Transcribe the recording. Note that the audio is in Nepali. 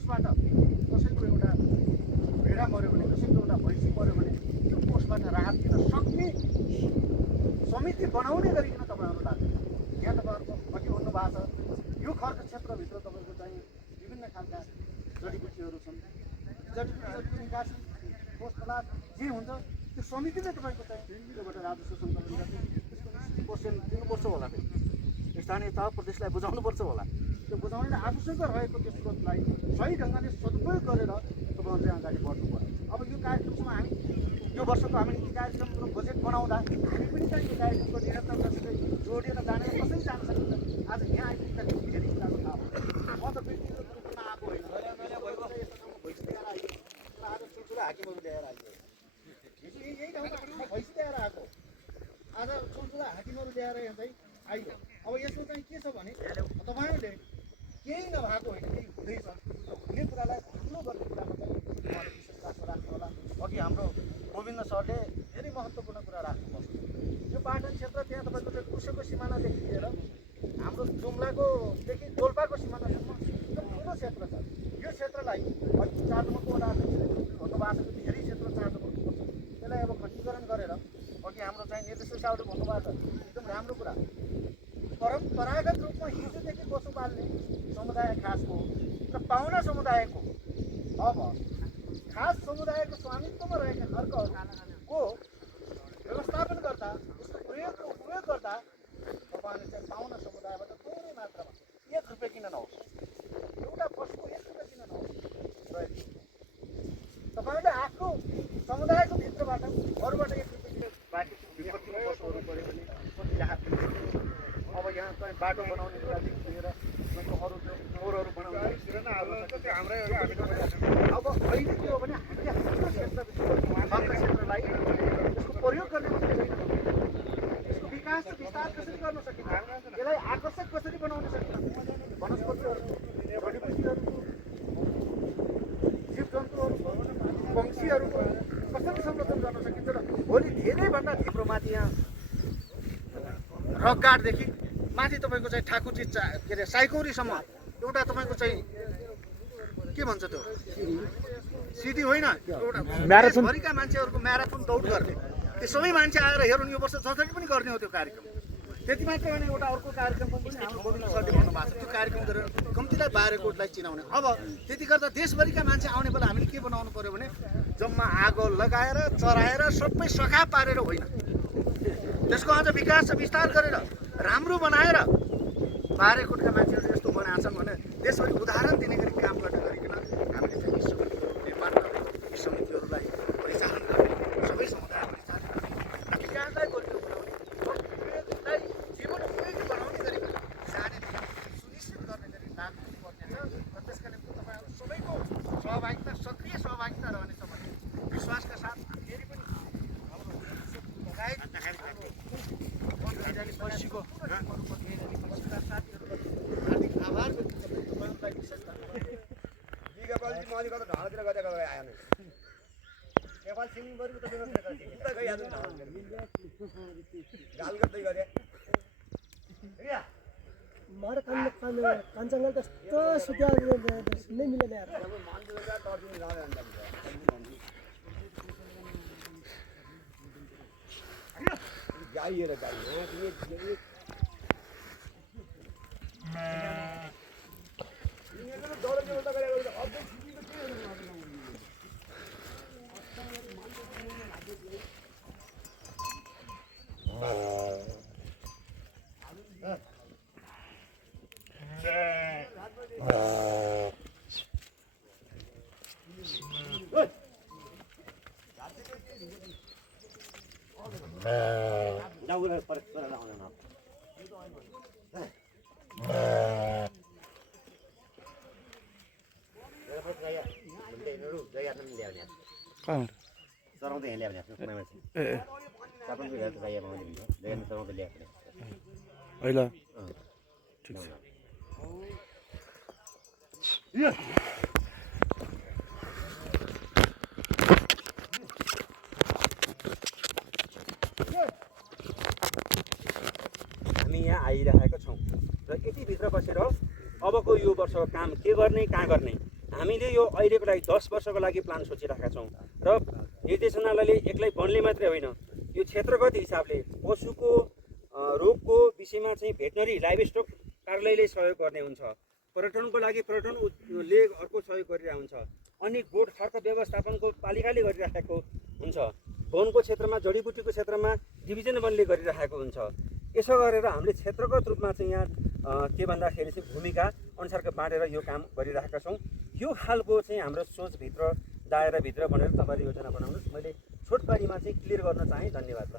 पोस्टबाट कसैको एउटा भेडा मऱ्यो भने, कसैको एउटा भैँसी मऱ्यो भने त्यो पोस्टबाट राहत दिन सक्ने समिति बनाउने गरिकन तपाईँहरू लाग्छ। यहाँ तपाईँहरूको अघि भन्नुभएको छ यो खर्च क्षेत्रभित्र तपाईँको चाहिँ विभिन्न खालका जडीबुटीहरू छन्। जडीबुटी निकासी पोस्टलाद जे हुन्छ त्यो समितिले तपाईँको चाहिँ त्योबाट राजस्व सङ्कलन गर्ने त्यसको पर्सेन्ट दिनुपर्छ होला। फेरि स्थानीय तह प्रदेशलाई बुझाउनुपर्छ होला। त्यो बुझाउनेले आफूसँग रहेको त्यो स्रोतलाई सही ढङ्गले सदुपयोग गरेर तपाईँहरू चाहिँ अगाडि बढ्नु पर्यो। अब यो कार्यक्रमसँग हामी यो वर्षको हामी नीति कार्यक्रमको बजेट बनाउँदा हामी पनि चाहिँ यो कार्यक्रमको निरन्तरतासित जोडिएर जाने कसरी जान सकिन्छ। आज यहाँ आइपुग्दाखेरि धेरै कुराको थाहा भयो। म त व्यक्तिगत रूपमा आएको होइन, भैँसी ल्याएर आइयो, आज ठुल्ठुलो हाकिमहरू ल्याएर आइयो। हिजो यही ठाउँमा म भैँसी ल्याएर आएको, आज ठुल्ठुला हाकिमहरू ल्याएर यहाँ चाहिँ आइयो। अब यसमा चाहिँ के छ भने तपाईँहरूले केही नभएको होइन, केही हुँदैछ। हुने कुरालाई ठुलो गर्ने कुरामा चाहिँ उहाँले विशेष चासो राख्नु होला। अघि हाम्रो गोविन्द सरले धेरै महत्त्वपूर्ण कुरा राख्नुपर्छ। यो पाटन क्षेत्र त्यहाँ तपाईँको चाहिँ कुसेको सिमानादेखि लिएर हाम्रो जुम्लाकोदेखि डोल्पाको सिमानासम्म एकदम ठुलो क्षेत्र छ। यो क्षेत्रलाई अघि 4 नम्बरको वडा अध्यक्षले भन्नुभएको छ धेरै क्षेत्र 4 नम्बरको पर्छ। त्यसलाई अब खण्डीकरण गरेर अघि हाम्रो चाहिँ निर्देशक साहबले भन्नुभएको छ एकदम राम्रो कुरा। परम्परागत रूपमा हिजोदेखि पशु पाल्ने समुदाय खासको र पाहुना समुदायको अब खास समुदायको स्वामित्वमा रहेका अर्काहरूको व्यवस्थापन गर्दा उसको उपयोग गर्दा तपाईँहरूले चाहिँ पाहुना समुदायबाट थोरै मात्रामा 1 रुपियाँ किन नहोस्, एउटा पशुको 1 रुपियाँ किन नहोस् तपाईँहरूले आफ्नो समुदायको भित्रबाट अरूबाट 1 रुपियाँ किन बाँकी विपत्तिमा पशुहरू पऱ्यो भने कति राहत दिन्छ। अब यहाँ चाहिँ बाटो बनाउने कुरादेखि लिएर अरू फोहोरहरू बनाउने अब अहिले के हो भने हामीले हाम्रो क्षेत्रलाई त्यसको प्रयोग गर्ने मात्रै छैन, त्यसको विकास र विस्तार कसरी गर्न सकिन्छ, यसलाई आकर्षक कसरी बनाउन सकिन्छ, वनस्पतिहरूको, जडीबुटीहरूको, जीवजन्तुहरूको, पक्षीहरूको कसरी संरक्षण गर्न सकिन्छ र भोलि धेरैभन्दा थिप्रोमाथि यहाँ रक गार्डदेखि माथि तपाईँको चाहिँ ठाकुरजी के अरे साइकौरीसम्म एउटा तपाईँको चाहिँ के भन्छ त्यो सिडी होइन, एउटा म्याराथनभरिका मान्छेहरूको म्याराथन दौड गर्ने त्यो सबै मान्छे आएर हेर्नु यो वर्ष जसरी पनि गर्ने हो त्यो कार्यक्रम। त्यति मात्र होइन, एउटा अर्को कार्यक्रम पनि हाम्रो गोविन्द सरले भन्नुभएको छ, त्यो कार्यक्रम गरेर कम्तीलाई बाग्राकोटलाई चिनाउने। अब त्यति गर्दा देशभरिका मान्छे आउने बेला हामीले के बनाउनु पर्यो भने जम्मा आगो लगाएर चराएर सबै सखा पारेर होइन, त्यसको अझ विकास र विस्तार गरेर राम्रो बनाएर बाग्राकोटका मान्छेहरूले यस्तो बनाएको छन् भने देशभरि उदाहरण दिने गरी काम गर्ने गरिकन हामीले चाहिँ यी समितिहरू निर्माण गर्ने, यी समितिहरूलाई परिचालन गर्ने, सबै समुदाय परिचालन गर्ने र विकासलाई बलियो बनाउने, उपयोगलाई जीवन उपयोगी बनाउने गरिकन जानेदेखि सुनिश्चित गर्ने गरी लागु हुनुपर्नेछ। र त्यसका निम्ति तपाईँहरू सबैको सहभागिता, सक्रिय सहभागिता रहनेछ भन्ने विश्वासका साथ फेरि पनि हाम्रो लगायत साथीहरूको हार्दिक आभार व्यक्त गर्दै तपाईँहरूलाई विशेष धन्यवाद। नेपालजी मैले गर्दा ढालतिर गएको आएन, नेपाल सिङ्गिङ गरेको त व्यवस्था उता गइहाल्नु ढाल गर्दै गरे मार काञ्चनजङ्घा त्यस्तो सुत्या सुन्नै मिलेन यार। गाई र गाई चराउँदै यहाँ ल्याउने आफ्नो मान्छे सबैको हेल्थ चाहिएको हुन्छ चराउँदै ल्याएको अहिले ठिक छ। हामी यहाँ आइरहेका छौँ र यति भित्र बसेर अबको यो वर्षको काम के गर्ने, कहाँ गर्ने हामीले यो अहिलेको लागि 10 वर्षको लागि प्लान सोचिरहेका छौँ र निर्देशनालयले एक्लै वनले मात्रै होइन यो क्षेत्रगत हिसाबले पशुको रोगको विषयमा चाहिँ भेटनरी लाइभ स्टक कार्यालयले सहयोग गर्ने हुन्छ। पर्यटनको लागि पर्यटनले अर्को सहयोग गरिरहेको हुन्छ। अनि गोठ खर्क व्यवस्थापनको पालिकाले गरिरहेको हुन्छ। वनको क्षेत्रमा जडीबुटीको क्षेत्रमा डिभिजन वनले गरिरहेको हुन्छ। यसो गरेर हामीले क्षेत्रगत रूपमा चाहिँ यहाँ के भन्दाखेरि चाहिँ भूमिका अनुसारको बाँडेर यो काम गरिरहेका छौँ। यो खालको चाहिँ हाम्रो सोचभित्र दायराभित्र भनेर तपाईँले योजना बनाउनुहोस्। मैले छोटकरीमा चाहिँ क्लियर गर्न चाहेँ। धन्यवाद।